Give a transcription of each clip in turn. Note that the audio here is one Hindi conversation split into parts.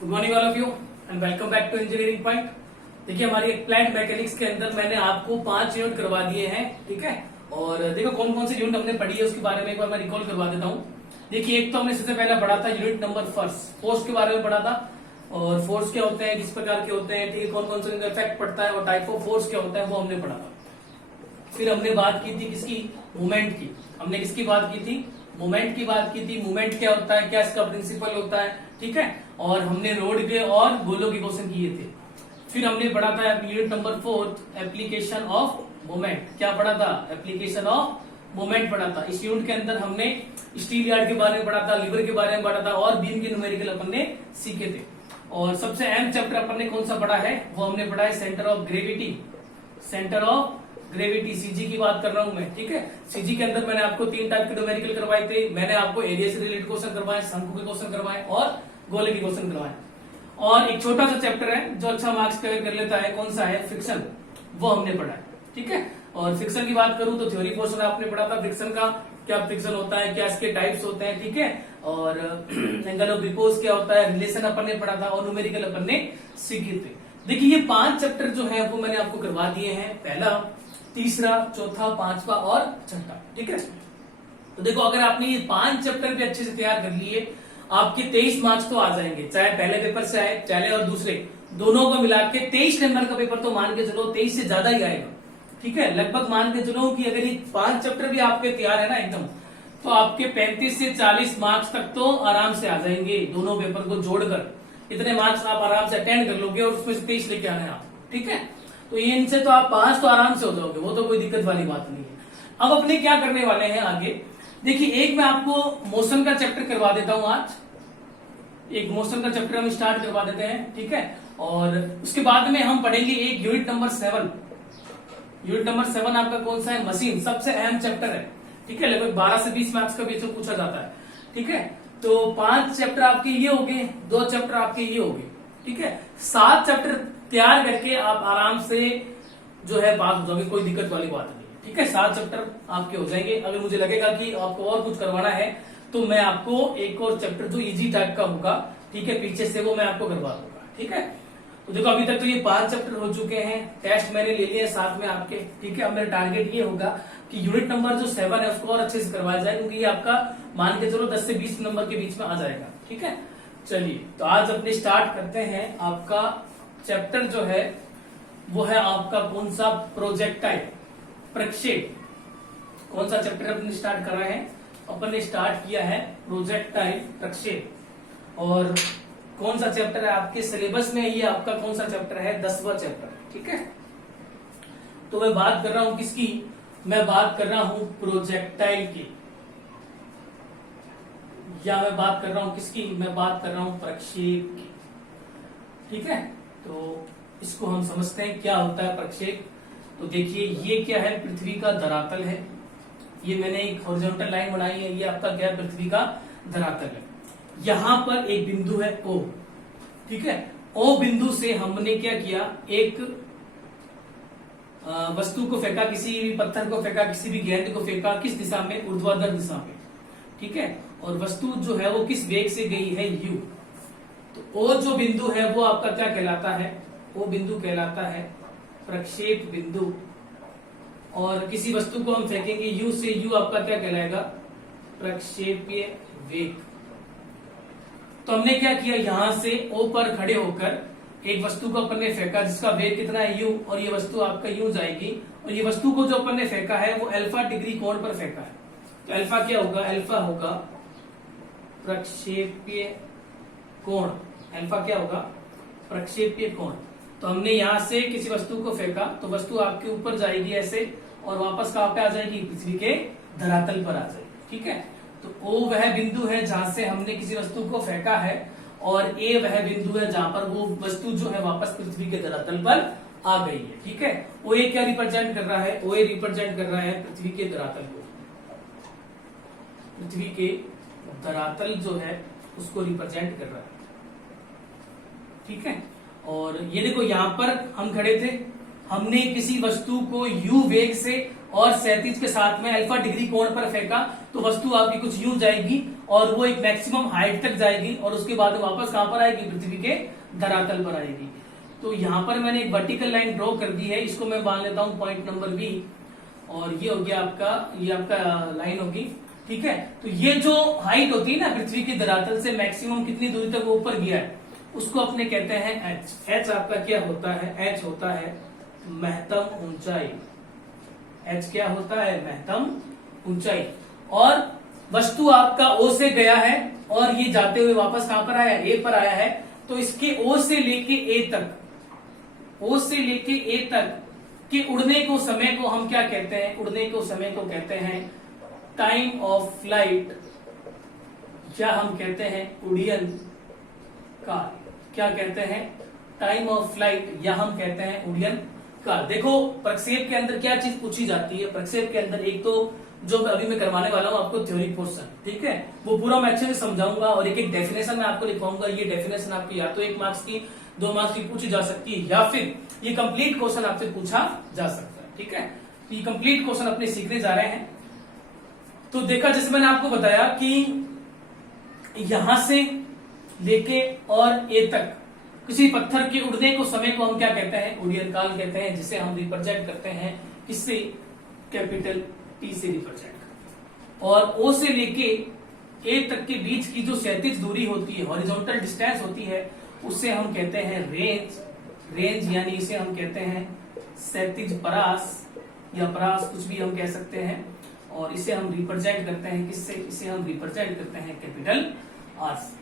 Good morning all of you and welcome back to engineering point. देखिए हमारी प्लांट मैकेनिक्स के अंदर मैंने आपको 5 यूनिट करवा दिए हैं, ठीक है। और देखो कौन कौन से यूनिट हमने पढ़ी है उसके बारे में एक बार मैं रिकॉल करवा देता हूँ। देखिए एक तो हमने सबसे पहले पढ़ा था यूनिट नंबर फर्स्ट, फोर्स के बारे में पढ़ा था। और फोर्स क्या होते हैं, किस प्रकार के होते हैं, ठीक है, कौन कौन सा इफेक्ट पड़ता है और टाइप ऑफ फोर्स क्या होता है वो हमने पढ़ा था। फिर हमने बात की थी किसकी, मूवमेंट की। हमने किसकी बात की थी, मूवमेंट की बात की थी। मूवमेंट क्या होता है, क्या इसका प्रिंसिपल होता है, ठीक है। और हमने रोड के और गोलों के क्वेश्चन किए थे। फिर हमने पढ़ा था unit number 4 application of movement. क्या पढ़ा था, एप्लीकेशन ऑफ मूवमेंट पढ़ा था। इस यूनिट के अंदर हमने स्टील यार्ड के बारे में पढ़ा था, लीवर के बारे में पढ़ा था और बीम के न्यूमेरिकल अपन ने सीखे थे। और सबसे अहम चैप्टर अपन ने कौन सा पढ़ा है, वो हमने पढ़ा है centre of gravity. Centre of gravity, CG की बात कर रहा हूं मैं, ठीक है। सीजी के अंदर मैंने आपको 3 टाइप के न्यूमेरिकल करवाए थे। मैंने आपको एरिया से रिलेटेड क्वेश्चन करवाए, शंकु के क्वेश्चन करवाए और गोले के क्वेश्चन करवाए। और एक छोटा सा चैप्टर है जो अच्छा मार्क्स कवर कर लेता है, कौन सा है, फ्रिक्शन, वो हमने पढ़ा है, ठीक है। और फ्रिक्शन की बात करूं तो थ्योरी पोर्शन आपने पढ़ा था फ्रिक्शन का, क्या फ्रिक्शन होता है, क्या इसके टाइप्स होते हैं, ठीक है। और एंगल ऑफ रिपोज क्या होता है, रिलेशन अपन ने पढ़ा था और न्यूमेरिकल अपन ने सीखे थे। देखिए ये 5 चैप्टर जो है वो मैंने आपको करवा दिए हैं, पहला, तीसरा, चौथा, पांचवा और छठा, ठीक है। तो देखो अगर आपने ये 5 चैप्टर भी अच्छे से तैयार कर लिए, आपके 23 मार्क्स तो आ जाएंगे, चाहे पहले पेपर से आए पहले और दूसरे दोनों को मिला के 23 नंबर का पेपर तो मान के चलो 23 से ज्यादा ही आएगा, ठीक है। लगभग मान के चलो कि अगर ये 5 चैप्टर भी आपके तैयार है ना एकदम, तो आपके 35 से 40 मार्क्स तक तो आराम से आ जाएंगे दोनों पेपर को जोड़कर। इतने मार्क्स आप आराम से अटेंड कर लोगे और उसमें से 23 लेके आना है आप, ठीक है। तो ये इनसे तो आप 5 तो आराम से हो जाओगे, वो तो कोई दिक्कत वाली बात नहीं है। अब अपने क्या करने वाले हैं आगे, देखिए एक मैं आपको मोशन का चैप्टर करवा देता हूं आज। एक मोशन का चैप्टर हम स्टार्ट करवा देते हैं, ठीक है। और उसके बाद में हम पढ़ेंगे एक यूनिट नंबर 7। यूनिट नंबर 7 आपका कौन सा है, मशीन, सबसे अहम चैप्टर है, ठीक है। लगभग 12 से 20 मार्क्स का भी पूछा जाता है, ठीक है। तो 5 चैप्टर आपके ये हो गए, 2 चैप्टर आपके ये हो गए, ठीक है। 7 चैप्टर तैयार करके आप आराम से जो है पास हो जाओगे, कोई दिक्कत वाली बात नहीं, ठीक है। 7 चैप्टर आपके हो जाएंगे। अगर मुझे लगेगा कि आपको और कुछ करवाना है तो मैं आपको एक और चैप्टर जो इजी टाइप का होगा, ठीक है, पीछे से वो मैं आपको करवा दूंगा, ठीक है। तो देखो अभी तक तो ये 5 चैप्टर हो चुके हैं, टेस्ट मैंने ले लिए साथ में आपके, ठीक है। अब मेरा टारगेट ये होगा कि यूनिट नंबर जो 7 है उसको और अच्छे से करवाया जाए, क्योंकि ये आपका मान के चलो 10 से 20 नंबर के बीच में आ जाएगा, ठीक है। चलिए तो आज अपने स्टार्ट करते हैं। आपका चैप्टर जो है वो है आपका कौन सा, प्रोजेक्टाइल, प्रक्षेप। कौन सा चैप्टर अपने स्टार्ट कर रहे हैं, अपन ने स्टार्ट किया है प्रोजेक्टाइल, प्रक्षेप। और कौन सा चैप्टर है आपके सिलेबस में, ये आपका कौन सा चैप्टर है, 10वां चैप्टर, ठीक है। तो मैं बात कर रहा हूं किसकी, मैं बात कर रहा हूं प्रोजेक्टाइल की, या मैं बात कर रहा हूं किसकी, मैं बात कर रहा हूं प्रक्षेप की, ठीक है। तो इसको हम समझते हैं क्या होता है प्रक्षेप। तो देखिए ये क्या है, पृथ्वी का धरातल है। ये मैंने एक हॉरिजॉन्टल लाइन बनाई है, ये आपका क्या है, पृथ्वी का धरातल है। यहां पर एक बिंदु है O, ठीक है। O बिंदु से हमने क्या किया, एक वस्तु को फेंका, किसी भी पत्थर को फेंका, किसी भी गेंद को फेंका, किस दिशा में, ऊर्ध्वाधर दिशा में, ठीक है। और वस्तु जो है वो किस वेग से गई है, u। तो O जो बिंदु है वो आपका क्या कहलाता है, वो बिंदु कहलाता है प्रक्षेप बिंदु। और किसी वस्तु को हम फेंकेंगे u से, u आपका क्या कहलाएगा, प्रक्षेपीय वेग। तो हमने क्या किया, यहां से O पर खड़े होकर एक वस्तु को अपन ने फेंका जिसका वेग कितना है u, और ये वस्तु आपका यूं जाएगी। और ये वस्तु को जो अपन ने फेंका है वो अल्फा डिग्री कोण पर फेंका है। तो अल्फा क्या होगा, अल्फा होगा प्रक्षेपीय कोण। अल्फा क्या होगा, प्रक्षेपीय कोण। तो हमने यहां से किसी वस्तु को फेंका तो वस्तु आपके ऊपर जाएगी ऐसे, और वापस कहां पे आ जाएगी, पृथ्वी के धरातल पर आ जाएगी, ठीक है। तो O वह बिंदु है जहां से हमने किसी वस्तु को फेंका है, और A वह बिंदु है जहां पर वो वस्तु जो है वापस पृथ्वी के धरातल पर आ गई है, ठीक है। OA क्या रिप्रेजेंट कर रहा है, OA रिप्रेजेंट कर रहा है पृथ्वी के धरातल को। पृथ्वी के धरातल जो है उसको रिप्रेजेंट कर रहा है, ठीक है। और ये देखो यहां पर हम खड़े थे, हमने किसी वस्तु को u वेग से और क्षैतिज के साथ में अल्फा डिग्री कोण पर फेंका तो वस्तु आपकी कुछ यूं जाएगी और वो एक मैक्सिमम हाइट तक जाएगी और उसके बाद वापस कहां पर आएगी, पृथ्वी के धरातल पर आएगी। तो यहां पर मैंने एक वर्टिकल लाइन ड्रॉ कर दी है, इसको मैं मान लेता हूं पॉइंट नंबर बी, और ये हो गया आपका, ये आपका लाइन होगी, ठीक है। तो ये जो हाइट होती है ना पृथ्वी के धरातल से मैक्सिमम कितनी दूरी तक वो ऊपर गया है, उसको अपने कहते हैं एच। एच आपका क्या होता है, एच होता है महत्तम ऊंचाई। एच क्या होता है, महत्तम ऊंचाई। और वस्तु आपका ओ से गया है और ये जाते हुए वापस कहां पर आया, ए पर आया है, तो इसके ओ से लेके ए तक, ओ से लेके ए तक के उड़ने को समय को हम क्या कहते हैं, उड़ने को समय को कहते हैं टाइम ऑफ फ्लाइट, या हम कहते हैं उड़ियन काल। क्या कहते हैं, टाइम ऑफ फ्लाइट, या हम कहते हैं उड़ियन काल। देखो प्रक्षेप के अंदर क्या चीज पूछी जाती है, प्रक्षेप के अंदर एक तो जो अभी मैं करवाने वाला हूं आपको थ्योरी पोर्शन, ठीक है, वो पूरा मैं अच्छे से समझाऊंगा और एक एक डेफिनेशन मैं आपको लिखवाऊंगा। ये डेफिनेशन आपकी या तो 1 मार्क्स की, 2 मार्क्स की पूछी जा सकती है, या फिर ये कंप्लीट क्वेश्चन आपसे पूछा जा सकता है, ठीक है। ये कंप्लीट क्वेश्चन अपने सीखने जा रहे हैं। तो देखा, जैसे मैंने आपको बताया कि यहां से लेके और ए तक किसी पत्थर के उड़ने को समय को हम क्या कहते हैं, उड़ियन काल कहते हैं, जिसे हम रिप्रेजेंट करते हैं किससे, कैपिटल टी से रिप्रेजेंट। और ओ से लेके ए तक के बीच की जो क्षैतिज दूरी होती है, हॉरिजॉन्टल डिस्टेंस होती है, उससे हम कहते हैं रेंज। रेंज यानी इसे हम कहते हैं क्षैतिज परास या परास, कुछ भी हम कह सकते हैं। और इसे हम रिप्रेजेंट करते हैं किससे, इसे हम रिप्रेजेंट करते हैं कैपिटल आर से।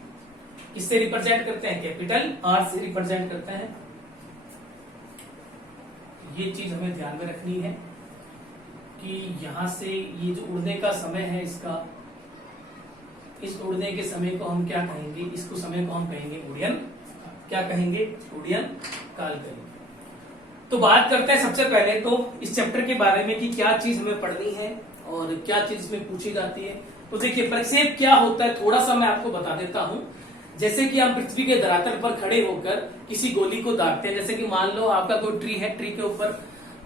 किससे रिप्रेजेंट करते हैं, कैपिटल आर से रिप्रेजेंट करते हैं। ये चीज हमें ध्यान में रखनी है कि यहां से ये जो उड़ने का समय है इसका, इस उड़ने के समय को हम क्या कहेंगे, इसको समय को हम कहेंगे उड़ियन, क्या कहेंगे, उड़ियन काल कहेंगे। तो बात करते हैं सबसे पहले तो इस चैप्टर के बारे में कि क्या चीज हमें पढ़नी है और क्या चीज इसमें पूछी जाती है। तो देखिए प्रक्षेप क्या होता है, थोड़ा सा मैं आपको बता देता हूं। जैसे कि हम पृथ्वी के धरातल पर खड़े होकर किसी गोली को दागते हैं, जैसे कि मान लो आपका कोई ट्री है, ट्री के ऊपर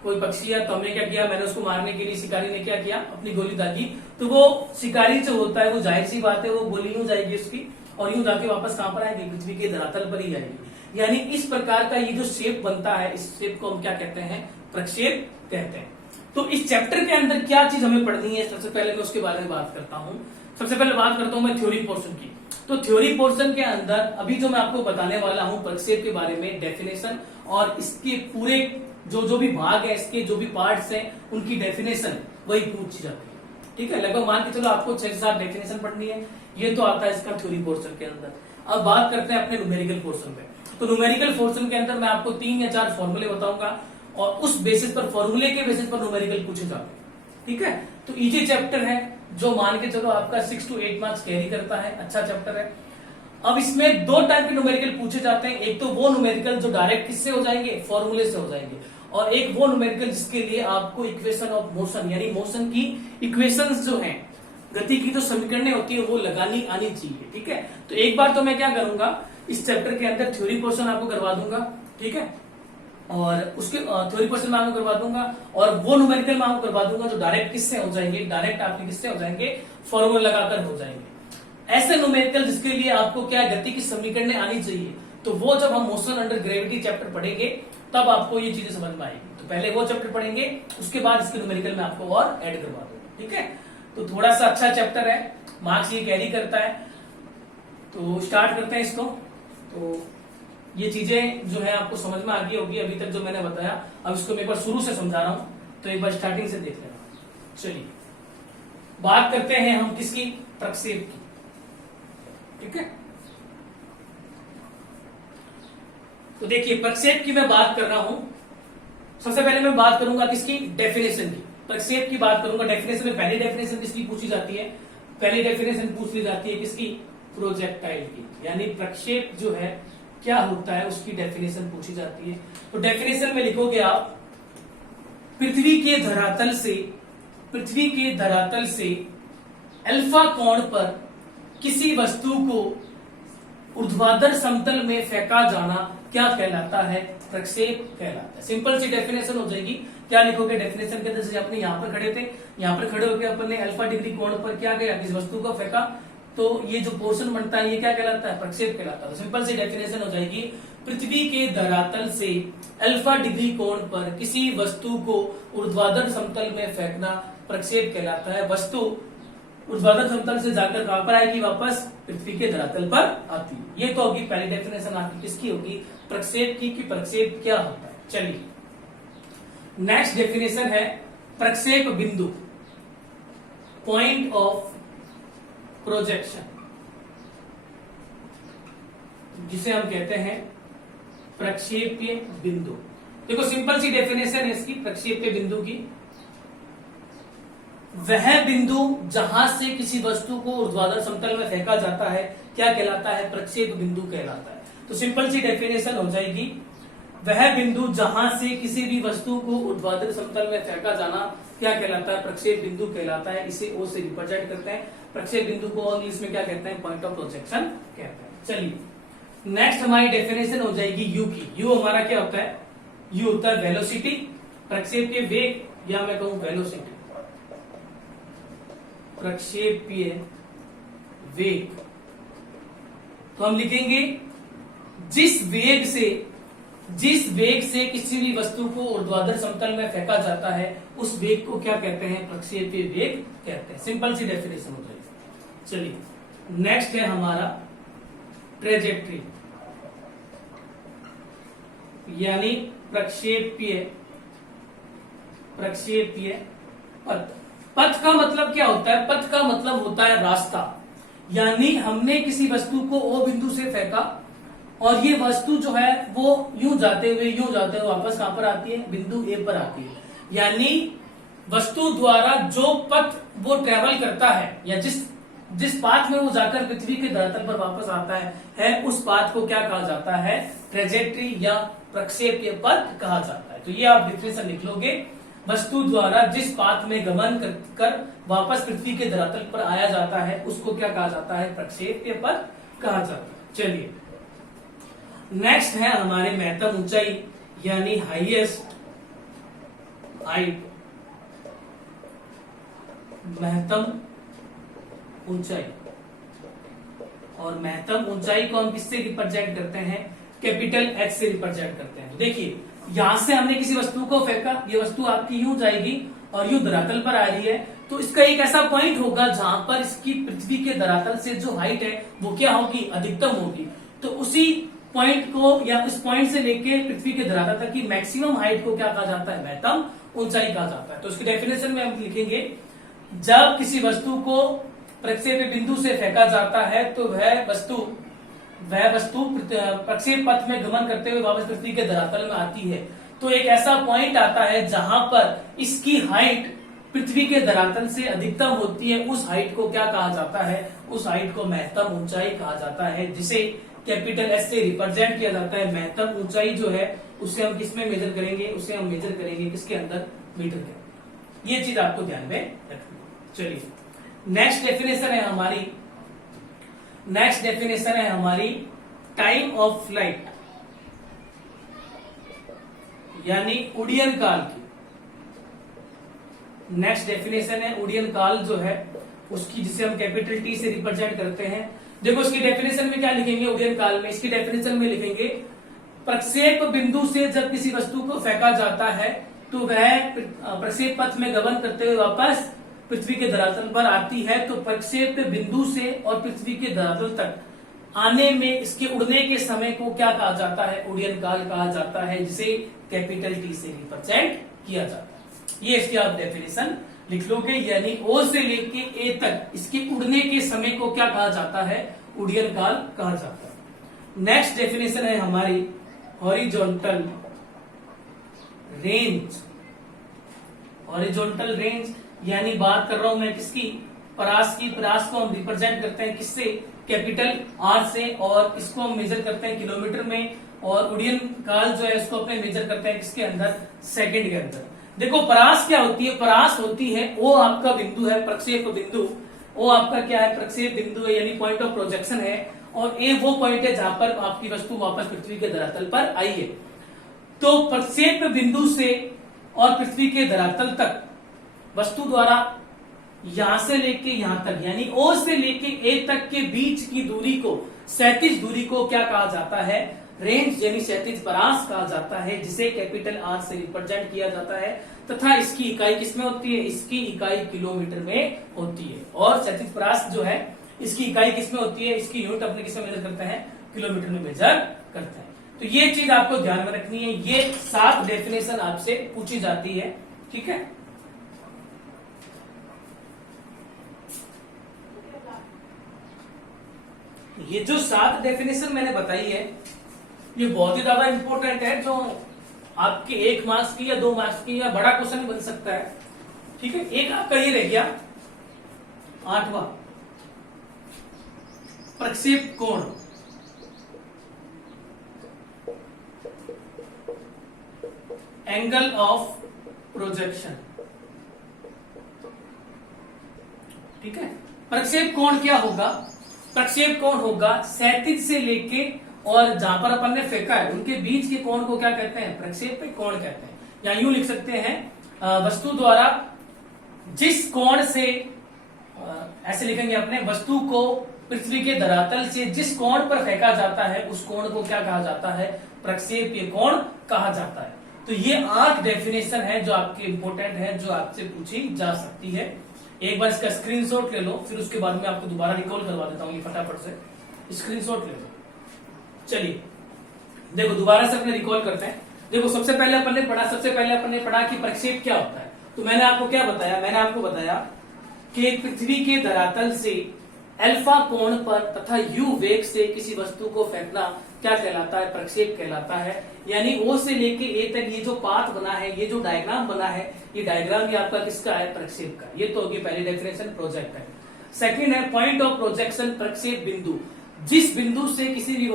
कोई पक्षी है, तो हमने क्या किया, मैंने उसको मारने के लिए शिकारी ने क्या किया, अपनी गोली दागी। तो वो शिकारी जो होता है वो जाहिर सी बात है वो गोली यूं जाएगी उसकी, और यूं जाके वापस कहां पर आएगी, पृथ्वी के धरातल पर ही आएगी। यानी इस प्रकार का ये जो शेप बनता है, इस शेप को हम क्या कहते हैं, प्रक्षेप कहते हैं। तो इस चैप्टर के अंदर क्या चीज हमें पढ़नी है, सबसे पहले मैं उसके बारे में बात करता हूं। सबसे पहले बात करता हूं मैं थ्योरी पोर्शन की। तो थ्योरी पोर्शन के अंदर अभी जो मैं आपको बताने वाला हूं प्रक्षेप के बारे में, डेफिनेशन और इसके पूरे जो भी भाग है, इसके जो भी पार्ट्स हैं, उनकी डेफिनेशन वही पूछी जाती है, ठीक है। लगभग मान के चलो आपको 6 से 7 डेफिनेशन पढ़नी है, ये तो आता है इसका थ्योरी पोर्शन के अंदर। अब बात करते हैं अपने न्यूमेरिकल पोर्शन पे। तो न्यूमेरिकल पोर्शन के अंदर मैं आपको 3 या 4 फॉर्मूले बताऊंगा और उस बेसिस पर, फॉर्मूले के बेसिस पर न्यूमेरिकल पूछे जाते हैं, ठीक है। तो इजी चैप्टर है, जो मान के चलो आपका 6 to 8 मार्क्स कैरी करता है, अच्छा चैप्टर है। अब इसमें 2 टाइप के न्यूमेरिकल पूछे जाते हैं, एक तो वो न्यूमेरिकल जो डायरेक्ट किससे हो जाएंगे, फॉर्मूले से हो जाएंगे, और एक वो न्यूमेरिकल जिसके लिए आपको इक्वेशन ऑफ मोशन यानी मोशन की इक्वेशंस जो हैं, गति की जो समीकरणें होती है वो लगानी आनी चाहिए, ठीक है। तो एक बार तो मैं क्या करूंगा, इस चैप्टर के अंदर थ्योरी पोर्शन आपको करवा दूंगा, ठीक है, और उसके थ्योरी पोर्शन में आपको करवा दूंगा, और वो न्यूमेरिकल में आपको करवा दूंगा जो डायरेक्ट किससे हो जाएंगे, डायरेक्ट आपके किससे हो जाएंगे, फॉर्मूला लगाकर हो जाएंगे। ऐसे न्यूमेरिकल जिसके लिए आपको क्या गति की समीकरणें आनी चाहिए, तो वो जब हम मोशन अंडर ग्रेविटी चैप्टर पढ़ेंगे तब आपको ये चीजें समझ में आएगी। तो पहले वो चैप्टर पढ़ेंगे, उसके बाद इसके न्यूमेरिकल में आपको और ऐड करवा दूंगा, ठीक है। तो थोड़ा सा अच्छा चैप्टर है, मार्क्स ये कैरी करता है। तो स्टार्ट करते हैं इसको। तो ये चीजें जो है आपको समझ में आ गई होगी अभी तक जो मैंने बताया। अब इसको मैं एक बार शुरू से समझा रहा हूं, तो एक बार स्टार्टिंग से देख लेना। चलिए बात करते हैं हम किसकी, प्रक्षेप की, ठीक है। तो देखिए प्रक्षेप की मैं बात कर रहा हूं। सबसे पहले मैं बात करूंगा किसकी, डेफिनेशन की। प्रक्षेप की बात करूंगा। डेफिनेशन में पहली डेफिनेशन किसकी पूछी जाती है, पहली डेफिनेशन पूछ ली जाती है किसकी, प्रोजेक्टाइल की। यानी प्रक्षेप जो है क्या होता है उसकी डेफिनेशन पूछी जाती है। तो डेफिनेशन में लिखोगे आप, पृथ्वी के धरातल से अल्फा कोण पर किसी वस्तु को ऊर्ध्वाधर समतल में फेंका जाना क्या कहलाता है, प्रक्षेप कहलाता है। सिंपल सी डेफिनेशन हो जाएगी क्या लिखोगे डेफिनेशन के अंदर? जैसे अपने यहाँ पर खड़े थे, यहाँ पर खड़े होकर अपन ने अल्फा डिग्री कोण पर क्या किया, किसी वस्तु को फेंका, तो ये जो पोर्शन बनता है ये क्या कहलाता है? प्रक्षेप कहलाता है। तो सिंपल सी डेफिनेशन हो जाएगी, पृथ्वी के धरातल से अल्फा डिग्री कोण पर किसी वस्तु को ऊर्ध्वाधर समतल में फेंकना प्रक्षेप कहलाता है। वस्तु ऊर्ध्वाधर समतल से जाकर कहां पर आएगी? वापस पृथ्वी के धरातल पर आती है। ये तो होगी पहली डेफिनेशन आपकी, किसकी होगी? प्रक्षेप की, कि प्रक्षेप क्या होता है। चलिए नेक्स्ट डेफिनेशन है प्रक्षेप बिंदु, पॉइंट ऑफ प्रोजेक्शन, जिसे हम कहते हैं प्रक्षेप्य बिंदु। देखो सिंपल सी डेफिनेशन है इसकी प्रक्षेप्य बिंदु की, वह बिंदु जहां से किसी वस्तु को ऊर्ध्वाधर समतल में फेंका जाता है क्या कहलाता है? प्रक्षेप बिंदु कहलाता है। तो सिंपल सी डेफिनेशन हो जाएगी, वह बिंदु जहां से किसी भी वस्तु को ऊर्ध्वाधर समतल में फेंका जाना क्या कहलाता है? प्रक्षेप बिंदु कहलाता है। इसे ओ से रिप्रेजेंट करते हैं। प्रक्षेप बिंदु को इंग्लिश में क्या कहते हैं? पॉइंट ऑफ प्रोजेक्शन कहते हैं। चलिए नेक्स्ट हमारी डेफिनेशन हो जाएगी यू की। यू हमारा क्या होता है? यू होता है वेलोसिटी, प्रक्षेप्य वेग, या मैं कहूं वेलोसिटी, प्रक्षेप्य वेग। तो हम लिखेंगे जिस वेग से किसी भी वस्तु को ऊर्ध्वाधर समतल में फेंका जाता है उस वेग को क्या कहते हैं? प्रक्षेप्य वेग कहते हैं। सिंपल सी डेफिनेशन हो जाएगी। चलिए नेक्स्ट है हमारा ट्रेजेक्ट्री, यानी प्रक्षेप्य पथ। पथ का मतलब क्या होता है? पथ का मतलब होता है रास्ता, यानी हमने किसी वस्तु को ओ बिंदु से फेंका और ये वस्तु जो है वो यूं जाते हुए वापस कहां पर आती है? बिंदु ए पर आती है। यानी वस्तु द्वारा जो पथ वो ट्रेवल करता है या जिस पाथ में वो जाकर पृथ्वी के धरातल पर वापस आता है उस पाथ को क्या कहा जाता है? ट्रेजेक्ट्री या प्रक्षेप्य पथ कहा जाता है। तो ये आप डिफिनेशन लिख लोगे, वस्तु द्वारा जिस पाथ में गमन कर वापस पृथ्वी के धरातल पर आया जाता है उसको क्या कहा जाता है? प्रक्षेप्य पथ कहा जाता है। चलिए नेक्स्ट है हमारे महत्तम ऊंचाई, यानी हाईएस्ट हाइट, महत्तम ऊंचाई। और महत्तम ऊंचाई को हम किससे रिप्रेजेंट करते हैं? कैपिटल एच से रिप्रेजेंट करते हैं। तो देखिए यहां से हमने किसी वस्तु को फेंका, ये वस्तु आपकी यूं जाएगी और यूं धरातल पर आ रही है, तो इसका एक ऐसा पॉइंट होगा जहां पर इसकी पृथ्वी के धरातल से जो हाइट है वो क्या होगी? अधिकतम होगी। तो उसी पॉइंट को या उस पॉइंट से लेके पृथ्वी के धरातल तक की मैक्सिमम हाइट को क्या कहा जाता है? महत्तम ऊंचाई कहा जाता है। तो इसकी डेफिनेशन में हम लिखेंगे, जब किसी वस्तु को प्रक्षेप्य बिंदु से फेंका जाता है तो वह वस्तु प्रक्षेप पथ में गमन करते हुए वापस पृथ्वी के धरातल में आती है। तो एक ऐसा पॉइंट आता है जहां पर इसकी हाइट पृथ्वी के धरातल से अधिकतम होती है, उस हाइट को क्या कहा जाता है? उस हाइट को महत्तम ऊंचाई कहा जाता है, जिसे कैपिटल एस से रिप्रेजेंट किया जाता है। महत्तम ऊंचाई जो है उसे हम किसमें मेजर करेंगे? उसे हम मेजर करेंगे किसके अंदर? मीटर के अंदर। ये चीज आपको ध्यान में रखनी। चलिए नेक्स्ट डेफिनेशन है हमारी टाइम ऑफ फ्लाइट, यानी उड्डयन काल की। नेक्स्ट डेफिनेशन है उड्डयन काल जो है उसकी, जिसे हम कैपिटल टी से रिप्रेजेंट करते हैं। देखो इसकी डेफिनेशन में क्या लिखेंगे? उड्डयन काल में इसकी डेफिनेशन में लिखेंगे, प्रक्षेप बिंदु से जब किसी वस्तु को फेंका जाता है तो वह प्रक्षेप पथ में गमन करते हुए वापस पृथ्वी के धरातल पर आती है। तो प्रक्षेप बिंदु से और पृथ्वी के धरातल तक आने में इसके उड़ने के समय को क्या कहा जाता है? उड्डयन काल कहा जाता है, जिसे कैपिटल टी से रिप्रेजेंट किया जाता है। ये इसकी आप डेफिनेशन लिख लोगे, यानी ओ से लेके ए तक इसके उड़ने के समय को क्या कहा जाता है? उड्डयन काल कहा जाता है। नेक्स्ट डेफिनेशन है हमारी हॉरिजॉन्टल रेंज। हॉरिजॉन्टल रेंज यानी बात कर रहा हूं मैं किसकी? परास की। परास को हम रिप्रेजेंट करते हैं किससे? कैपिटल आर से, और इसको हम मेजर करते हैं किलोमीटर में, और उड्डयन काल जो है इसको अपने मेजर करते हैं किसके अंदर? सेकंड के अंदर। देखो परास क्या होती है? परास होती है, ओ आपका बिंदु है, प्रक्षेप बिंदु। ओ आपका क्या है? प्रक्षेप बिंदु है, यानी पॉइंट ऑफ प्रोजेक्शन है, और ए वो पॉइंट है जहां पर आपकी वस्तु वापस पृथ्वी के धरातल पर आई है। तो प्रक्षेप बिंदु से और पृथ्वी के धरातल तक वस्तु द्वारा यहां से लेके यहां तक यानी ओ से लेके ए तक के बीच की दूरी को, क्षैतिज दूरी को क्या कहा जाता है? रेंज यानी क्षैतिज परास कहा जाता है, जिसे कैपिटल आर से रिप्रेजेंट किया जाता है तथा इसकी इकाई किसमें होती है? इसकी इकाई किलोमीटर में होती है। और क्षैतिज परास जो है इसकी इकाई किसमें होती है? इसकी यूनिट अपने किसमें मेजर करते हैं? किलोमीटर में मेजर करते हैं। तो ये चीज आपको ध्यान में रखनी है। ये 7 डेफिनेशन आपसे पूछी जाती है, ठीक है। ये जो 7 डेफिनेशन मैंने बताई है ये बहुत ही ज्यादा इंपॉर्टेंट है, जो आपके 1 मार्क्स की या 2 मार्क्स की या बड़ा क्वेश्चन बन सकता है, ठीक है। एक आपका ये रह गया 8वां, प्रक्षेप कोण। एंगल ऑफ प्रोजेक्शन, ठीक है। प्रक्षेप कोण क्या होगा? प्रक्षेप कोण होगा क्षैतिज से लेके और जहां पर अपन ने फेंका है उनके बीच के कोण को क्या कहते हैं? प्रक्षेप कोण कहते हैं। या यूं लिख सकते हैं वस्तु द्वारा जिस कोण से, ऐसे लिखेंगे अपने, वस्तु को पृथ्वी के धरातल से जिस कोण पर फेंका जाता है उस कोण को क्या कहा जाता है? प्रक्षेपीय कोण कहा जाता है। तो ये 8 डेफिनेशन है जो आपके इंपोर्टेंट है, जो आपसे पूछी जा सकती है। एक बार इसका स्क्रीनशॉट ले लो, फिर उसके बाद में आपको दोबारा रिकॉल करवा देता हूँ। ये फटाफट से स्क्रीनशॉट ले लो। चलिए देखो दोबारा से अपने रिकॉल करते हैं। देखो सबसे पहले अपन ने पढ़ा कि प्रक्षेप क्या होता है। तो मैंने आपको क्या बताया? मैंने आपको बताया कि पृथ्वी के धरातल से अल्फा कोण पर तथा यू वेग से किसी वस्तु को फेंकना क्या कहलाता है? प्रक्षेप कहलाता है। यानी ओ से लेके ए तक ये जो पाथ बना है, ये जो डायग्राम बना है, ये डायग्राम भी आपका किसका है? प्रक्षेप का। ये तो होगी पहली डेफिनेशन, प्रोजेक्ट है। सेकंड है पॉइंट ऑफ प्रोजेक्शन, प्रक्षेप बिंदु। जिस बिंदु से किसी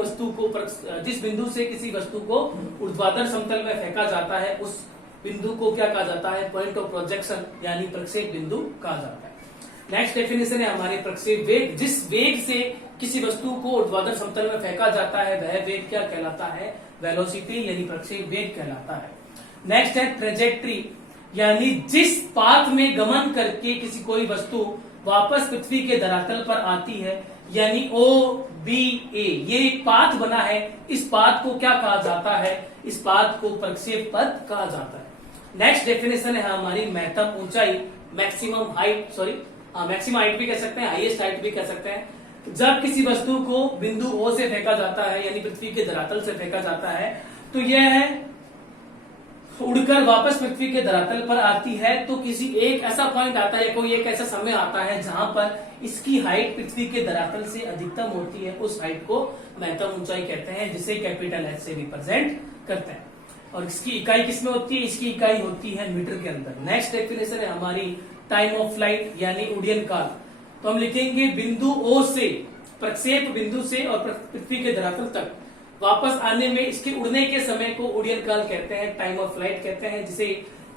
वस्तु को ऊर्ध्वाधर समतल में फेंका जाता है उस बिंदु को क्या कहा जाता है? पॉइंट ऑफ प्रोजेक्शन यानी प्रक्षेप बिंदु कहा जाता है। नेक्स्ट डेफिनेशन है हमारे प्रक्षेप वेग। जिस वेग से किसी वस्तु को ऊर्ध्वाधर समतल में फेंका जाता है वह वेग क्या कहलाता है? वेलोसिटी यानी प्रक्षेप वेग कहलाता है। नेक्स्ट है ट्रेजेक्ट्री, यानी जिस पाथ में गमन करके कोई वस्तु वापस पृथ्वी के धरातल पर आती है, यानी OBA, ये एक पाथ बना है, इस पाथ को क्या कहा जाता है? इस पाथ को प्रक्षेप पथ कहा जाता है। नेक्स्ट डेफिनेशन है हमारी महत्तम ऊंचाई, मैक्सिमम हाइट, मैक्सिमम हाइट भी कह सकते हैं, हाईएस्ट हाइट भी कह सकते हैं। जब किसी वस्तु को बिंदु O से फेंका जाता है यानी पृथ्वी के धरातल से फेंका जाता है तो यह है उड़कर वापस पृथ्वी के धरातल पर आती है, तो किसी एक ऐसा पॉइंट आता है, कोई एक ऐसा समय आता है जहां पर इसकी हाइट पृथ्वी के धरातल से अधिकतम होती है, उस हाइट को महत्तम ऊंचाई कहते हैं, जिसे कैपिटल H से रिप्रेजेंट करते हैं। और इसकी इकाई किसमें होती है? इसकी इकाई होती है मीटर के अंदर। नेक्स्ट डेफिनेशन है हमारी टाइम ऑफ फ्लाइट यानी उड्डयन काल। तो हम लिखेंगे बिंदु O से, प्रक्षेप बिंदु से और पृथ्वी के धरातल तक वापस आने में इसके उड़ने के समय को उड्डयन काल कहते हैं, टाइम ऑफ फ्लाइट कहते हैं, जिसे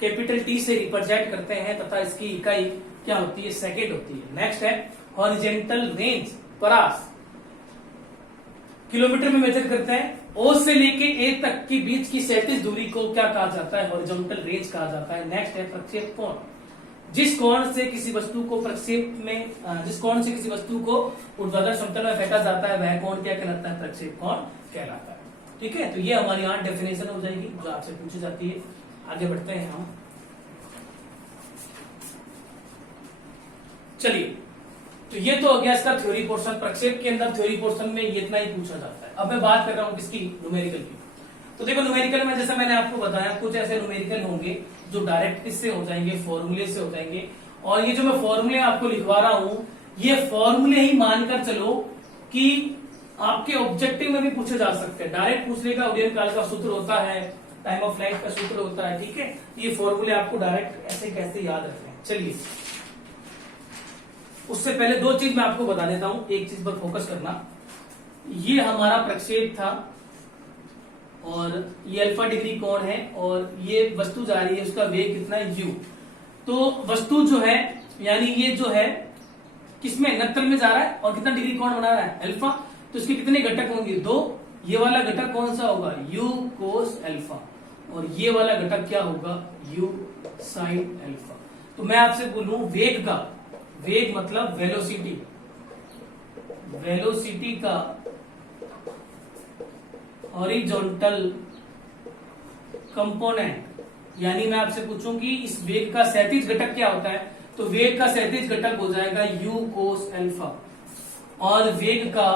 कैपिटल T से रिप्रेजेंट करते हैं तथा इसकी इकाई क्या होती है? सेकेंड होती है। नेक्स्ट है हॉरिजेंटल रेंज, परास, किलोमीटर में मेजर करते हैं। O से लेके A तक के बीच की क्षैतिज दूरी को क्या कहा जाता है? हॉरिजॉन्टल रेंज कहा जाता है। नेक्स्ट है प्रक्षेप कोण, जिस कोण से किसी वस्तु को ऊर्ध्वाधर समतल में फेंका जाता है वह कोण क्या कहलाता है? प्रक्षेप कोण कहलाता है। ठीक है, तो ये हमारी 8 डेफिनेशन हो जाएगी जो आपसे पूछी जाती है। आगे बढ़ते हैं हम। चलिए, तो ये तो हो गया इसका थ्योरी पोर्शन। प्रक्षेप के अंदर थ्योरी पोर्शन में ये इतना ही पूछा जाता है। अब मैं बात कर रहा हूं किसकी? न्यूमेरिकल की। तो देखो न्यूमेरिकल में जैसा मैंने आपको बताया कुछ ऐसे न्यूमेरिकल होंगे जो डायरेक्ट किससे हो जाएंगे? फॉर्मूले से हो जाएंगे। और ये जो मैं फॉर्मूले आपको लिखवा रहा हूं ये फॉर्मूले ही मानकर चलो कि आपके ऑब्जेक्टिव में भी पूछे जा सकते हैं। डायरेक्ट पूछ लेगा, उड्डयन काल का सूत्र होता है, टाइम ऑफ फ्लाइट का सूत्र होता है, ठीक है। ये फॉर्मूले आपको डायरेक्ट ऐसे कैसे याद रखने हैं। चलिए, उससे पहले 2 चीज मैं आपको बता देता हूं, एक चीज पर फोकस करना। ये हमारा प्रक्षेप था और ये अल्फा डिग्री कोण है और ये वस्तु जा रही है, उसका वेग कितना है? u। तो वस्तु जो है यानी ये जो है किसमें? नत्तल में जा रहा है और कितना डिग्री कोण बना रहा है? अल्फा। तो इसके कितने घटक होंगे? 2। ये वाला घटक कौन सा होगा? u cos alpha. और ये वाला घटक क्या होगा, u साइन अल्फा। तो मैं आपसे बोलूं वेग का, वेग मतलब वेलोसिटी, वेलोसिटी का हॉरिजॉन्टल कंपोनेंट, यानी मैं आपसे पूछूं कि इस वेग का क्षैतिज घटक क्या होता है, तो वेग का क्षैतिज घटक हो जाएगा u कोस अल्फा, और वेग का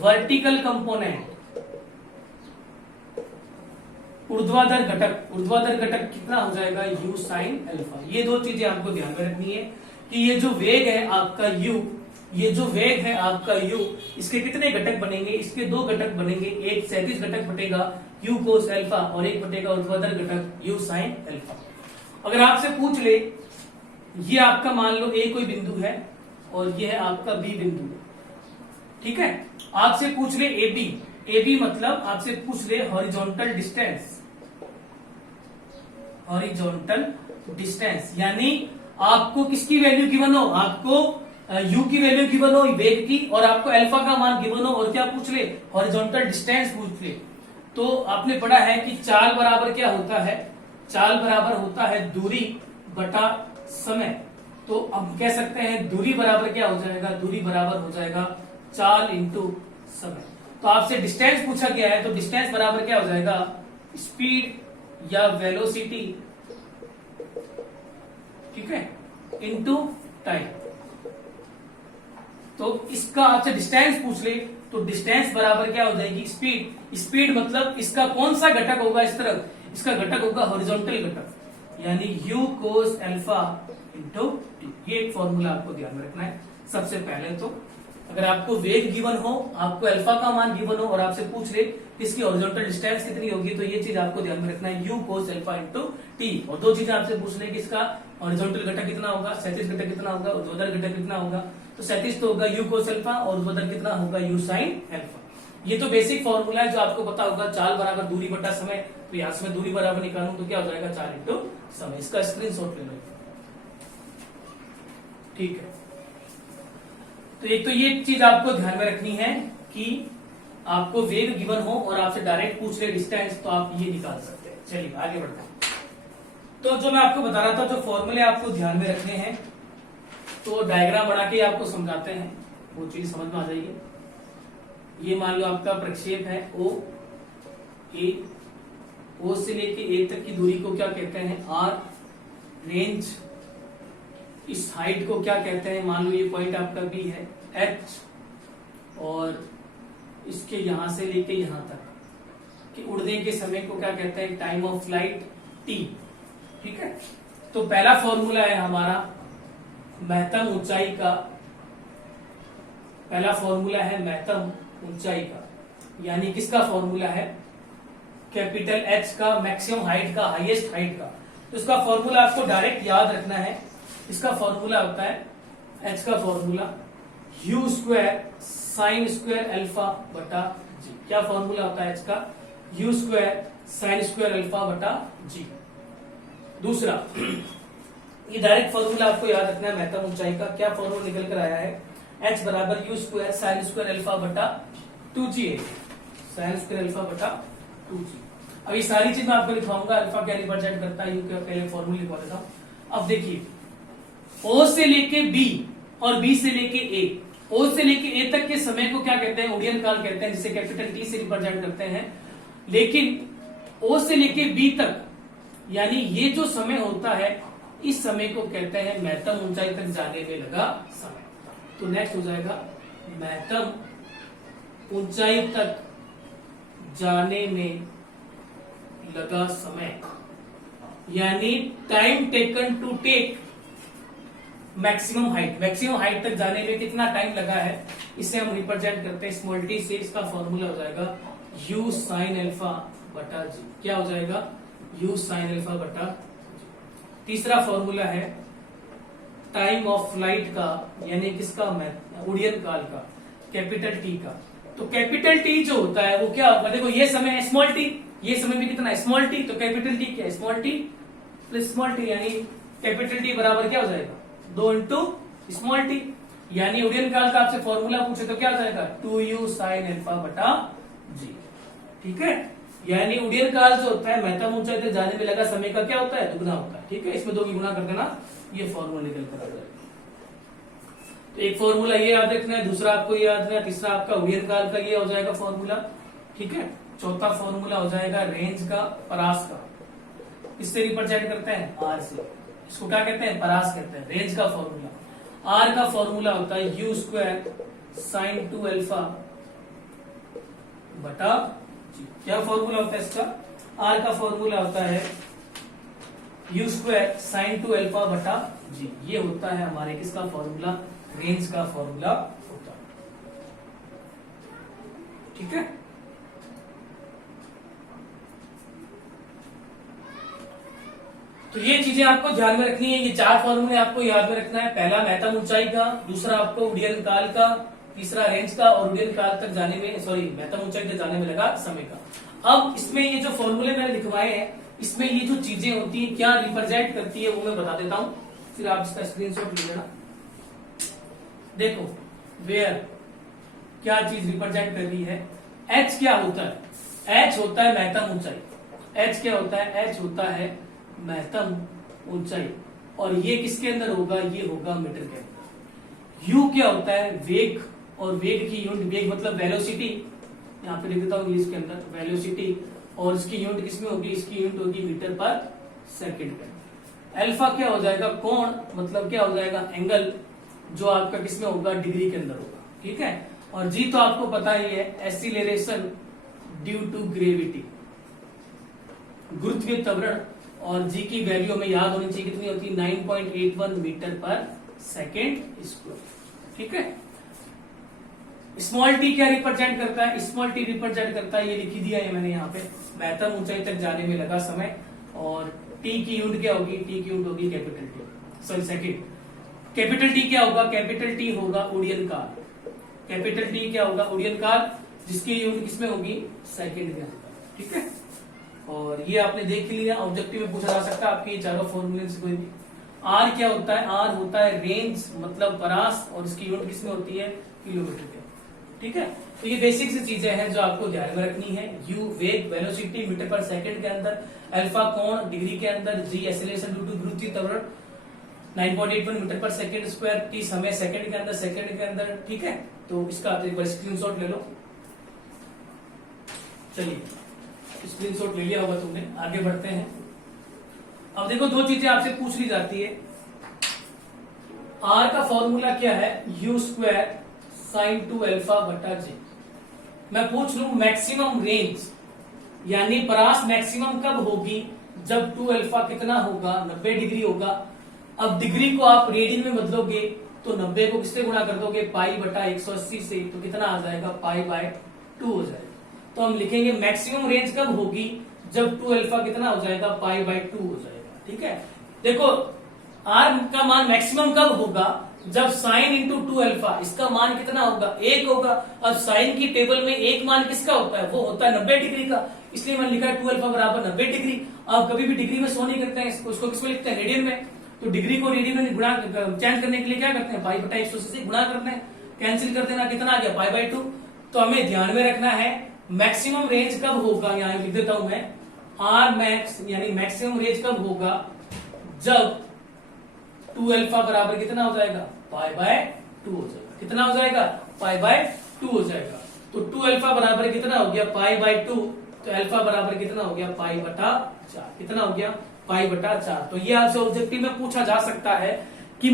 वर्टिकल कंपोनेंट ऊर्ध्वाधर घटक, ऊर्ध्वाधर घटक कितना हो जाएगा, u साइन अल्फा। ये दो चीजें आपको ध्यान में रखनी है कि ये जो वेग है आपका u, ये जो वेग है आपका u, इसके कितने घटक बनेंगे, इसके दो घटक बनेंगे, एक क्षैतिज घटक बटेगा u कोस अल्फा और एक बटेगा ऊर्ध्वाधर घटक u साइन अल्फा। अगर आपसे पूछ ले ये आपका मान लो a कोई बिंदु है और ये है आपका b बिंदु, ठीक है, आपसे पूछ ले ab, AB मतलब आपसे पूछ ले हॉरिजॉन्टल डिस्टेंस, हॉरिजॉन्टल डिस्टेंस, यानी आपको किसकी वैल्यू गिवन हो, आपको u की वैल्यू गिवन हो वेग की, और आपको अल्फा का मान गिवन हो, और क्या पूछ ले, हॉरिजॉन्टल डिस्टेंस पूछ ले। तो आपने पढ़ा है कि चाल बराबर क्या होता है, चाल बराबर होता है दूरी बटा समय। तो अब कह सकते हैं दूरी बराबर क्या हो जाएगा, दूरी बराबर हो जाएगा चाल इंटू समय। तो आपसे डिस्टेंस पूछा गया है, तो डिस्टेंस बराबर क्या हो जाएगा, स्पीड या वेलोसिटी, ठीक है, इनटू टाइम। तो इसका आपसे डिस्टेंस पूछ ले तो डिस्टेंस बराबर क्या हो जाएगी, स्पीड। स्पीड मतलब इसका कौन सा घटक होगा, इस तरफ, इसका घटक होगा हॉरिजॉन्टल घटक, यानी u cos alpha into T. ये एक फॉर्मूला आपको ध्यान में रखना है। सबसे पहले तो अगर आपको वेग गिवन हो, आपको अल्फा का मान गिवन हो और आपसे पूछ ले इसकी हॉरिजॉन्टल डिस्टेंस कितनी होगी, तो ये चीज आपको ध्यान में रखना है, u cos alpha into T. और दो चीजें आपसे पूछ ले कि इसका हॉरिजॉन्टल घटक कितना होगा, क्षैतिज घटक कितना होगा, ऊर्ध्वाधर घटक कितना होगा। तो क्षैतिज तो होगा u कोस अल्फा और ऊर्ध्वाधर कितना होगा, u साइन अल्फा। ये तो बेसिक फॉर्मूला है जो आपको पता होगा, चाल बराबर दूरी बटा समय। तो यहां से मैं दूरी बराबर निकालूं तो क्या हो जाएगा, चाल इंटू समय। इसका स्क्रीनशॉट ले लो, ठीक है। तो एक तो ये चीज आपको ध्यान में रखनी है कि आपको वेग गिवन हो और आपसे डायरेक्ट पूछ रहे डिस्टेंस, तो आप ये निकाल सकते हैं। चलिए आगे बढ़ते हैं। तो जो मैं आपको बता रहा था, जो फॉर्मूले आपको ध्यान में रखने हैं, तो डायग्राम बना के आपको समझाते हैं, वो चीज समझ में आ जाएगी। ये मान लो आपका प्रक्षेप है O, A, O से लेके A तक की दूरी को क्या कहते हैं, R। रेंज, इस हाइट को क्या कहते हैं, मान लो ये पॉइंट आपका B है, H। और इसके यहां से लेके यहां तक कि उड़ने के समय को क्या कहते हैं, टाइम ऑफ फ्लाइट T, ठीक है। तो पहला फॉर्मूला है हमारा महत्तम ऊंचाई का, पहला फॉर्मूला है महत्तम ऊंचाई का, यानी किसका फॉर्मूला है, कैपिटल H का, मैक्सिमम हाइट का, हाईएस्ट हाइट का। तो इसका फॉर्मूला आपको डायरेक्ट याद रखना है। इसका फॉर्मूला होता है H का formula u square sine square alpha बटा जी। क्या फॉर्मूला होता है H का, u square sine square alpha बटा जी। दूसरा, ये डायरेक्ट फॉर्मूला आपको याद रखना है महत्तम ऊंचाई का। क्या फॉर्मूला निकल कर आया है, H बराबर u square sine square alpha बटा 2g है, साइन स्क्वायर अल्फा बटा 2g। अब ये सारी चीज मैं आपको लिखवाऊंगा, अल्फा क्या रिप्रेजेंट करता है, यू क्या, पहले फॉर्मूला लिखवा देता हूं। अब देखिए, O से लेके B और B से लेके A, O से लेके A तक के समय को क्या कहते हैं, ओडियन काल कहते हैं, जिसे कैपिटल T से रिप्रेजेंट करते हैं। लेकिन O से लेके B तक, यानी ये जो समय होता है, इस समय को कहते हैं महत्तम ऊंचाई तक जाने में लगा समय। तो नेक्स्ट हो जाएगा महत्तम ऊंचाई तक जाने में लगा समय, यानी time taken to take maximum height. Maximum height तक जाने में कितना टाइम लगा है, इसे हम रिप्रेजेंट करते हैं स्मॉल टी से। इसका फॉर्मूला हो जाएगा u साइन अल्फा बटा जी। क्या हो जाएगा, u साइन अल्फा बटा जी। तीसरा फॉर्मूला है टाइम ऑफ फ्लाइट का, यानी किसका, उड़ियन काल का, कैपिटल T का। तो कैपिटल T जो होता है वो क्या होगा, देखो ये समय है स्मॉल t, ये समय भी कितना है स्मॉल t, तो कैपिटल T क्या है, small t plus small t, यानी कैपिटल T बराबर क्या हो जाएगा, 2 इंटू स्मॉल t। यानी उड़ियन काल का आपसे फॉर्मूला पूछे तो क्या हो जाएगा, 2u साइन अल्फा बटा जी, ठीक है। यानी उड़ीयन काल जो होता है महत्तम ऊंचाई तक जाने में लगा समय का क्या होता है, दुगना होता है। ठीक है, इसमें 2 की गुना कर देना, ये फॉर्मूला निकल कर आ जाएगा। तो एक फॉर्मूला ये याद रखना है, दूसरा आपको याद रखना है, तीसरा आपका उड़ीयन काल का ये हो जाएगा फॉर्मूला। ठीक है, चौथा फॉर्मूला हो जाएगा रेंज का, परास का। इससे रिप्रेजेंट करते हैं आर से, इसको क्या कहते हैं, परास कहते हैं। रेंज का फॉर्मूला, आर का फॉर्मूला होता है यू स्क्वायर साइन 2 अल्फा बटा जी। क्या फॉर्मूला होता है इसका, आर का फॉर्मूला होता है यू स्क्वायर साइन 2 अल्फा बटा जी। ये होता है हमारे किसका फॉर्मूला, रेंज का फॉर्मूला होता है। ठीक है, तो ये चीजें आपको ध्यान में रखनी है। ये 4 फॉर्मूले आपको याद में रखना है। पहला महत्तम ऊंचाई का, दूसरा आपको उड़ीयन काल का, तीसरा रेंज का, और उड़ीयन काल तक जाने में महत्तम ऊंचाई तक जाने में लगा समय का। अब इसमें ये जो फॉर्मूले मैंने लिखवाए हैं, इसमें ये जो चीजें होती है क्या रिप्रेजेंट करती है वो मैं बता देता हूं, फिर आप इसका स्क्रीनशॉट ले लेना। देखो वेयर क्या चीज रिप्रेजेंट कर रही है, एच क्या होता है, एच होता है महत्तम ऊंचाई। एच क्या होता है, एच होता है महत्तम ऊंचाई, और ये किसके अंदर होगा, ये होगा मीटर के अंदर। यू क्या होता है, वेग, और वेग की यूनिट, वेग मतलब वेलोसिटी, यहाँ पे लिख देता हूँ इसके अंदर वेलोसिटी, और इसकी यूनिट किसमें होगी, इसकी यूनिट होगी मीटर पर सेकंड पे। अल्फा क्या हो जाएगा, कोण, मतलब क्या हो जाएगा, एंगल, जो आपका किसमें होगा, डिग्री के अंदर होगा। ठीक है, और जी तो आपको पता ही है, एक्सीलरेशन ड्यू टू ग्रेविटी, गुरुत्वीय त्वरण, और जी की वैल्यू हमें याद होनी चाहिए, कितनी होती है, 9.81 मीटर पर सेकेंड स्क्वायर। ठीक है, स्मॉल टी क्या रिप्रेजेंट करता है, स्मॉल टी रिप्रेजेंट करता है, ये लिखी दिया है मैंने यहाँ पे, महत्तम ऊंचाई तक जाने में लगा समय। और टी की यूनिट क्या होगी, टी की यूनिट होगी capital T, sorry second. Capital T क्या होगा, कैपिटल टी होगा उड़ीयन काल। कैपिटल टी क्या होगा, उड़ीयन काल, जिसकी यूनिट किसमें होगी, सेकेंड के अंदर। ठीक है, और ये आपने देख लिया, ऑब्जेक्टिव में पूछा जा सकता है आपके ये चारों फॉर्मूले से कोई भी। आर क्या होता है, आर होता है रेंज मतलब परास, और इसकी यूनिट किसमें होती है, किलोमीटर के। ठीक है, तो ये बेसिक सी चीजें हैं जो आपको ध्यान में रखनी है। यू वेग, वेलोसिटी मीटर पर सेकंड के अंदर, अल्फा कोण डिग्री के अंदर, जी एक्सीलरेशन ड्यू टू गुरुत्वीय त्वरण 9.81 मीटर पर सेकंड स्क्वायर, टी समय सेकंड के अंदर। ठीक है, तो इसका आप एक बार स्क्रीनशॉट ले लो। चलिए स्क्रीनशॉट ले लिया होगा तुमने, आगे बढ़ते हैं। अब देखो 2 चीजें आपसे पूछ ली जाती है। आर का फॉर्मूला क्या है, यू स्क्वायर साइन 2 अल्फा बटा जी। मैं पूछ लू मैक्सिमम रेंज, यानी परास मैक्सिमम कब होगी, जब 2 अल्फा कितना होगा, 90 डिग्री होगा। अब डिग्री को आप रेडियन में बदलोगे तो 90 को किससे गुणा कर दोगे, पाई बटा 180 से, तो कितना आ जाएगा, पाई बाय 2 हो जाएगा। तो हम लिखेंगे मैक्सिमम रेंज कब होगी, जब 2 अल्फा कितना हो जाएगा, पाई बाय 2 हो जाएगा। ठीक है, देखो आर का मान मैक्सिमम कब होगा, जब साइन इंटू 2 अल्फा, इसका मान कितना होगा, 1 होगा। अब साइन की टेबल में एक मान किसका होता है, वो होता है 90 डिग्री का, इसलिए मैंने लिखा है 2 अल्फा बराबर 90 डिग्री। अब कभी भी डिग्री में शो नहीं करते हैं, उसको किसमें लिखते हैं, रेडियन में। तो डिग्री को रेडियन में गुणा चेंज करने के लिए क्या करते हैं, पाई बटा 180 से गुणा करते हैं, कैंसिल कर देना, कितना आ गया, पाई बाय 2। तो हमें ध्यान में रखना है मैक्सिमम रेंज कब होगा, यहाँ लिख देता हूं मैं, आर मैक्स, यानी मैक्सिमम रेंज कब होगा, जब 2 अल्फा बराबर कितना हो जाएगा, पाई बाय 2 हो जाएगा। कितना हो जाएगा, पाई बाय 2 हो जाएगा। तो 2 अल्फा बराबर कितना हो गया, पाई बाय 2, तो अल्फा बराबर कितना हो गया, पाई बटा 4। कितना हो गया, पाई बटा 4। तो ये आपसे ऑब्जेक्टिव में पूछा जा सकता है कि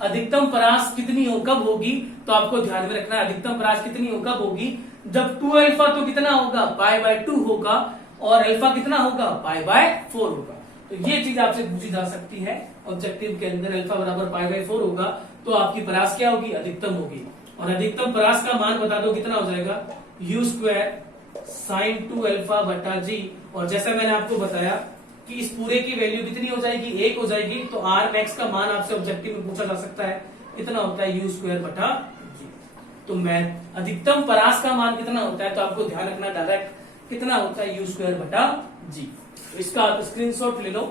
अधिकतम परास कितनी हो, कब होगी। तो आपको ध्यान में रखना है अधिकतम परास कितनी हो, कब होगी, जब 2 अल्फा तो कितना होगा, पाई बाय 2 होगा, और अल्फा कितना होगा, पाई बाय 4 होगा। तो ये चीज आपसे पूछी जा सकती है ऑब्जेक्टिव के अंदर, अल्फा बराबर पाई बाय 4 होगा, तो आपकी परास क्या होगी, अधिकतम होगी। और अधिकतम परास का मान बता दो कितना हो जाएगा, यू स्क्वायर साइन 2 अल्फा बटा जी। और जैसा मैंने आपको बताया कि इस पूरे की वैल्यू कितनी हो जाएगी, 1 हो जाएगी। तो आर मैक्स का मान आपसे ऑब्जेक्टिव में पूछा जा सकता है, कितना होता है, यू स्क्वायर बटा जी। तो मैं अधिकतम परास का मान कितना होता है, तो आपको ध्यान रखना डायरेक्ट कितना होता है, यू स्क्वायर बटा जी। तो इसका आप स्क्रीनशॉट ले लो,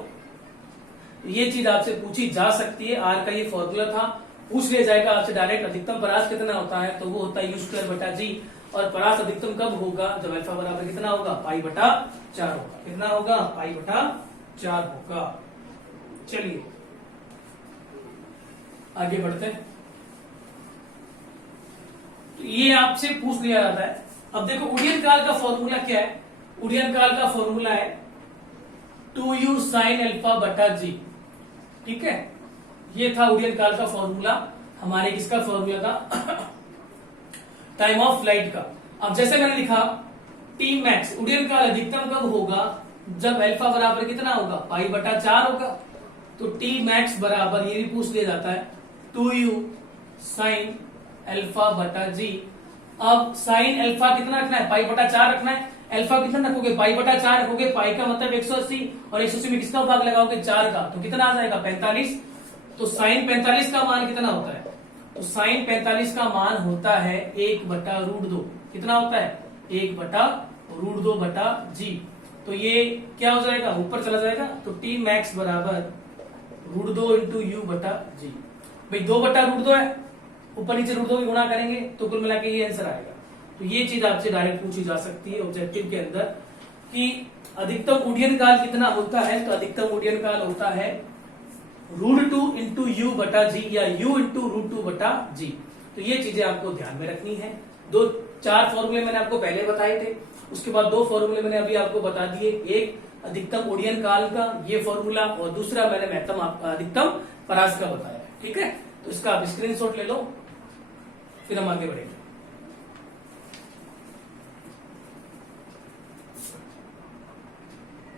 ये चीज आपसे पूछी जा सकती है। आर का ये फॉर्मूला था, पूछ लिया जाएगा आपसे डायरेक्ट, अधिकतम परास कितना होता है, तो वो होता है यू स्क्वायर बटा जी। और परास अधिकतम कब होगा, जब अल्फा बराबर कितना होगा, पाई बटा 4 होगा। कितना होगा, पाई बटा 4 होगा। चलिए आगे बढ़ते हैं। तो ये आपसे पूछ लिया जाता है। अब देखो उडियन काल का फॉर्मूला क्या है, उडियन काल का फॉर्मूला है 2u साइन अल्फा बटा जी। ठीक है, ये था उडियन काल का फॉर्मूला, हमारे किसका फॉर्मूला था, टाइम ऑफ फ्लाइट का। अब जैसे मैंने लिखा टी मैक्स, उडियन काल अधिकतम कब होगा, जब अल्फा बराबर कितना होगा, पाई बटा 4 होगा। तो टी मैक्स बराबर, ये भी पूछ लिया जाता है 2u साइन अल्फा बटा जी। अब साइन अल्फा कितना रखना है, पाई बटा 4 रखना है। अल्फा कितना रखोगे, पाई बटा 4 रखोगे, पाई का मतलब 180 और 180 में किसका भाग लगाओगे, 4 का, तो कितना आ जाएगा 45। तो साइन 45 का मान कितना होता है, तो साइन 45 का मान होता है 1/√2। कितना होता है, 1/√2 बटा जी। तो ये क्या हो जाएगा, ऊपर चला जाएगा। तो टी मैक्स बराबर √2 इंटू यू बटा जी। भाई 2/√2 है, ऊपर नीचे √2 की गुणा करेंगे तो कुल मिला के ये आंसर आएगा। तो ये चीज आपसे डायरेक्ट पूछी जा सकती है ऑब्जेक्टिव के अंदर कि अधिकतम उड्डयन काल कितना होता है। तो अधिकतम उड्डयन काल होता है √2 इंटू यू बटा जी या u इंटू √2 बटा जी। तो ये चीजें आपको ध्यान में रखनी है। 4 फॉर्मूले मैंने आपको पहले बताए थे, उसके बाद 2 फॉर्मूले मैंने अभी आपको बता दिए। एक अधिकतम उड्डयन काल का ये फॉर्मूला, और दूसरा मैंने अधिकतम परास का बताया। ठीक है, तो इसका आप स्क्रीनशॉट ले लो, फिर हम आगे बढ़ेंगे।